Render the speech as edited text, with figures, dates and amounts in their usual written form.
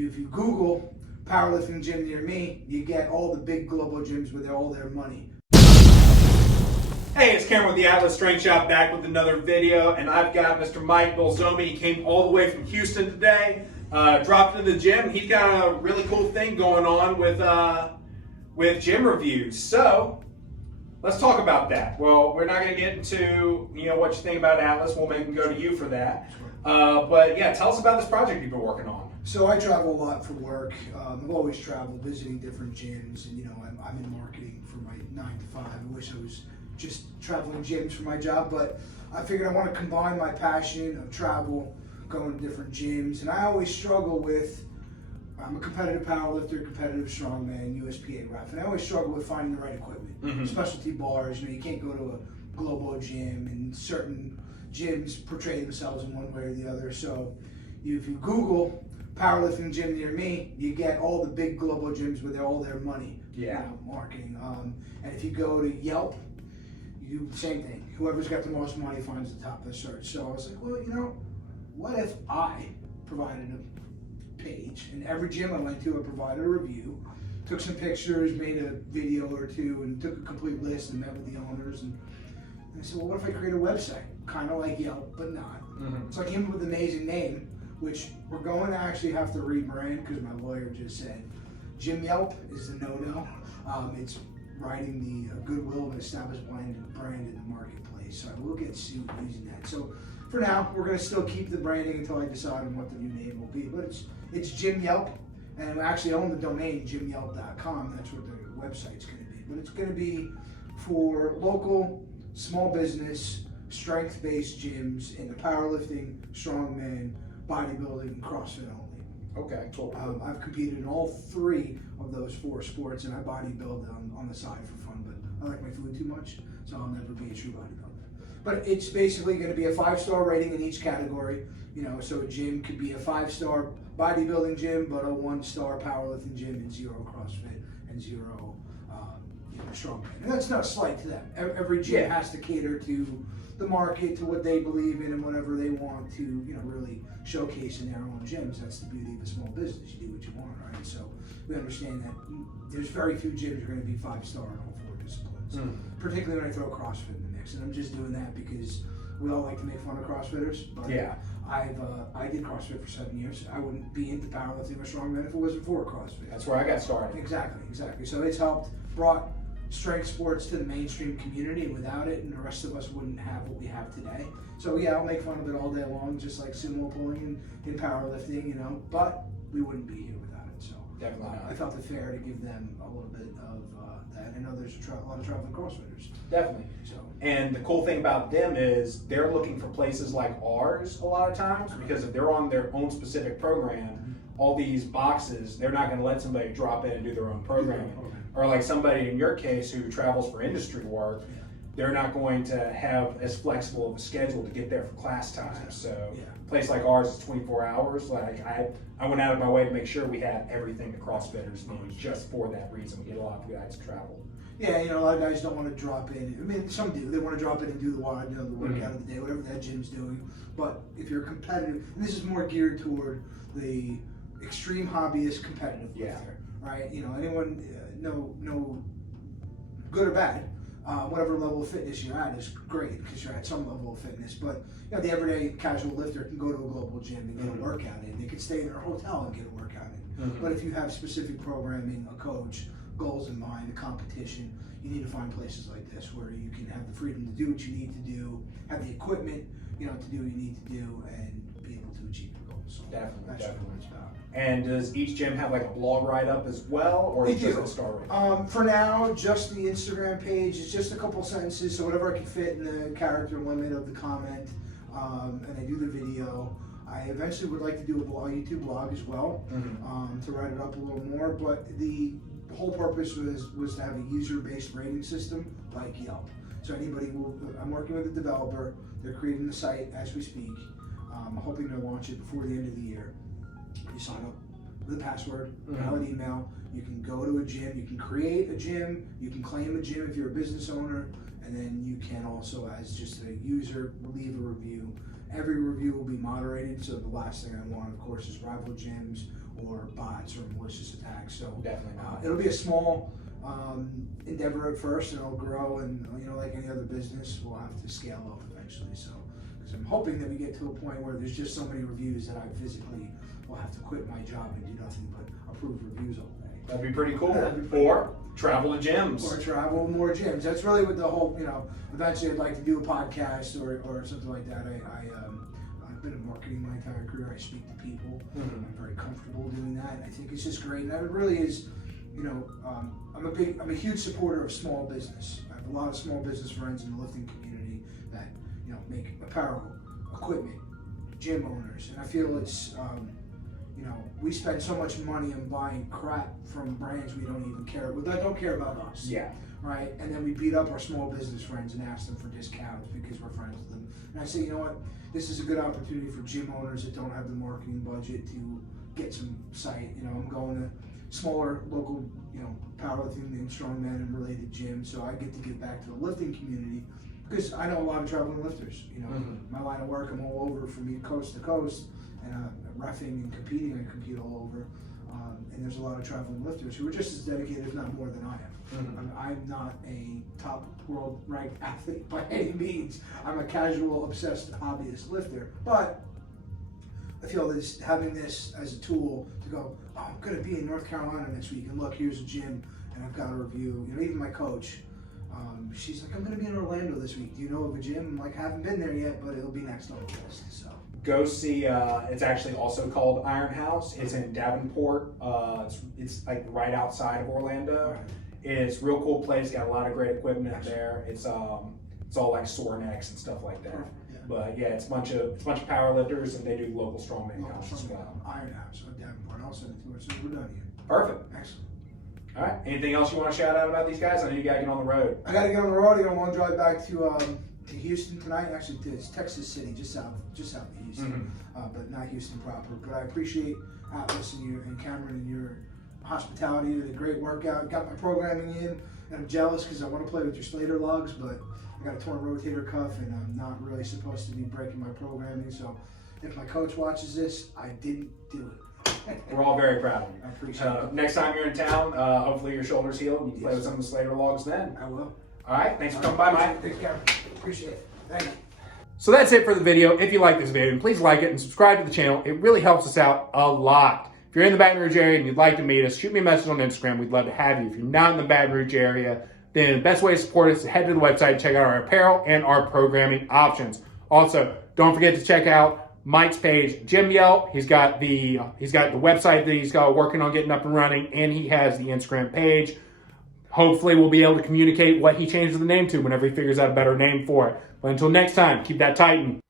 If you Google powerlifting gym near me, you get all the big global gyms with all their money. Hey, it's Cameron with the Atlas Strength Shop back with another video, and I've got Mr. Mike Bolzomi. He came all the way from Houston today, dropped into the gym. He's got a really cool thing going on with gym reviews. So let's talk about that. Well, we're not going to get into what you think about Atlas. We'll make him go to you for that. But yeah, tell us about this project you've been working on. So I travel a lot for work. I've always traveled, visiting different gyms, and I'm in marketing for my 9 to 5. I wish I was just traveling gyms for my job, but I figured I want to combine my passion of travel, going to different gyms, and I always struggle with, I'm a competitive powerlifter, competitive strongman, USPA ref, and I always struggle with finding the right equipment. Specialty bars, you can't go to a global gym, and certain gyms portray themselves in one way or the other. So if you Google powerlifting gym near me, you get all the big global gyms with all their money, marketing. And if you go to Yelp, you do the same thing. Whoever's got the most money finds the top of the search. So I was like, well, what if I provided a page, and every gym I went to, I provided a review, took some pictures, made a video or two, and took a complete list and met with the owners. And I said, well, what if I create a website, kind of like Yelp, but not? So I came up with an amazing name, which we're going to actually have to rebrand because my lawyer just said Gym Yelp is a no-no. It's writing the goodwill of an established brand in the marketplace, so I will get sued using that. So for now, we're going to still keep the branding until I decide on what the new name will be. But it's Gym Yelp, and we actually own the domain gymyelp.com. That's what the website's going to be. But it's going to be for local, small business, strength-based gyms in the powerlifting, strongman, bodybuilding, and CrossFit only. Okay, cool. I've competed in all 3 of those 4 sports, and I bodybuild on the side for fun, but I like my food too much, so I'll never be a true bodybuilder. But it's basically going to be a 5-star rating in each category. So a gym could be a 5-star bodybuilding gym, but a 1-star powerlifting gym, and 0 CrossFit, and 0 strongman. And that's not a slight to them. Every gym has to cater to the market, to what they believe in, and whatever they want to, really showcase in their own gyms. That's the beauty of a small business. You do what you want, right? So we understand that there's very few gyms that are going to be 5-star in all 4 disciplines. Particularly when I throw CrossFit in the mix, and I'm just doing that because we all like to make fun of CrossFitters. But I did CrossFit for 7 years. I wouldn't be into powerlifting or strongman if it wasn't for CrossFit. That's where I got started. Exactly. So it's brought strength sports to the mainstream community, and without it, and the rest of us wouldn't have what we have today. So yeah, I'll make fun of it all day long, just like sumo pulling and powerlifting, but we wouldn't be here without it. So definitely I felt it fair to give them a little bit of that. I know there's a lot of traveling CrossFitters. Definitely. So, and the cool thing about them is they're looking for places like ours a lot of times, because if they're on their own specific program, all these boxes, they're not going to let somebody drop in and do their own programming. Or like somebody in your case who travels for industry work, they're not going to have as flexible of a schedule to get there for class time. So a place like ours is 24 hours. Like I went out of my way to make sure we had everything the CrossFitters need just for that reason. We get a lot of guys travel. Yeah, a lot of guys don't want to drop in. I mean, some do. They want to drop in and do the workout of the day, whatever that gym's doing. But if you're competitive, and this is more geared toward the extreme hobbyist competitive lifter, right? Anyone, no good or bad, whatever level of fitness you're at is great because you're at some level of fitness. But the everyday casual lifter can go to a global gym and get a workout in. They can stay in their hotel and get a workout in. But if you have specific programming, a coach, goals in mind, a competition, you need to find places like this where you can have the freedom to do what you need to do, have the equipment, to do what you need to do, and be able to achieve your goals. So definitely. What it's about. And does each gym have like a blog write-up as well, or is it just a star rating? For now, just the Instagram page. It's just a couple sentences, so whatever I can fit in the character limit of the comment, and I do the video. I eventually would like to do a YouTube blog as well, to write it up a little more, but the whole purpose was to have a user-based rating system like Yelp. So I'm working with a developer, they're creating the site as we speak. I'm hoping to launch it before the end of the year. You sign up with a password, valid email, you can go to a gym, you can create a gym, you can claim a gym if you're a business owner, and then you can also, as just a user, leave a review. Every review will be moderated, so the last thing I want, of course, is rival gyms or bots or malicious attacks. So Definitely not. it'll be a small endeavor at first, and it'll grow, and like any other business, we'll have to scale up eventually. So, because I'm hoping that we get to a point where there's just so many reviews that I physically will have to quit my job and do nothing but approve reviews all day. That'd be pretty cool. That'd be pretty Or travel to gyms. Or travel more gyms. That's really what the whole, eventually I'd like to do a podcast or something like that. I've been in marketing my entire career. I speak to people. Mm-hmm. I'm very comfortable doing that. And I think it's just great. And that really is, I'm a huge supporter of small business. I have a lot of small business friends in the lifting community that, make apparel, equipment, gym owners. And I feel it's, we spend so much money on buying crap from brands we don't even care about, that don't care about us. Yeah. Right? And then we beat up our small business friends and ask them for discounts because we're friends with them. And I say, you know what? This is a good opportunity for gym owners that don't have the marketing budget to get some site. I'm going to smaller local, powerlifting and strongman and related gyms, so I get to give back to the lifting community because I know a lot of traveling lifters. My line of work, I'm all over from coast to coast, and reffing and competing, I compete all over. And there's a lot of traveling lifters who are just as dedicated, if not more, than I am. Mm-hmm. I'm not a top world ranked athlete by any means. I'm a casual, obsessed, hobbyist lifter. But I feel that having this as a tool to go, I'm going to be in North Carolina next week, and look, here's a gym, and I've got a review. Even my coach, she's like, I'm going to be in Orlando this week. Do you know of a gym? I'm like, I haven't been there yet, but it'll be next on the list. So. Go see, it's actually also called Iron House. It's in Davenport. It's like right outside of Orlando. Right. It's a real cool place, got a lot of great equipment there. It's all like sore necks and stuff like that. Yeah. But yeah, it's a bunch of power lifters, and they do local strongman comps as well. Iron House on Davenport. I'll send it to her, so we're done here. Perfect. Excellent. All right. Anything else you want to shout out about these guys? I know you gotta get on the road. I got to get on the road. I got a long drive back to Houston tonight. Actually, it's Texas City, just south of Houston, but not Houston proper. But I appreciate Atlas and Cameron and your hospitality. You did a great workout. Got my programming in, and I'm jealous because I want to play with your Slater lugs, but I got a torn rotator cuff, and I'm not really supposed to be breaking my programming. So if my coach watches this, I didn't do it. We're all very proud of you. I appreciate it. Next time you're in town, hopefully your shoulder's healed and you can play with some of the Slater logs then. I will. All right. Thanks for coming by, Mike. Thanks, Cameron. Appreciate it. Thank you. So that's it for the video. If you like this video, please like it and subscribe to the channel. It really helps us out a lot. If you're in the Baton Rouge area and you'd like to meet us, shoot me a message on Instagram. We'd love to have you. If you're not in the Baton Rouge area, then the best way to support us is head to the website, check out our apparel and our programming options. Also, don't forget to check out Mike's page, Gym Yelp. He's got the website that he's got working on getting up and running, and he has the Instagram page. Hopefully, we'll be able to communicate what he changes the name to whenever he figures out a better name for it. But until next time, keep that Titan.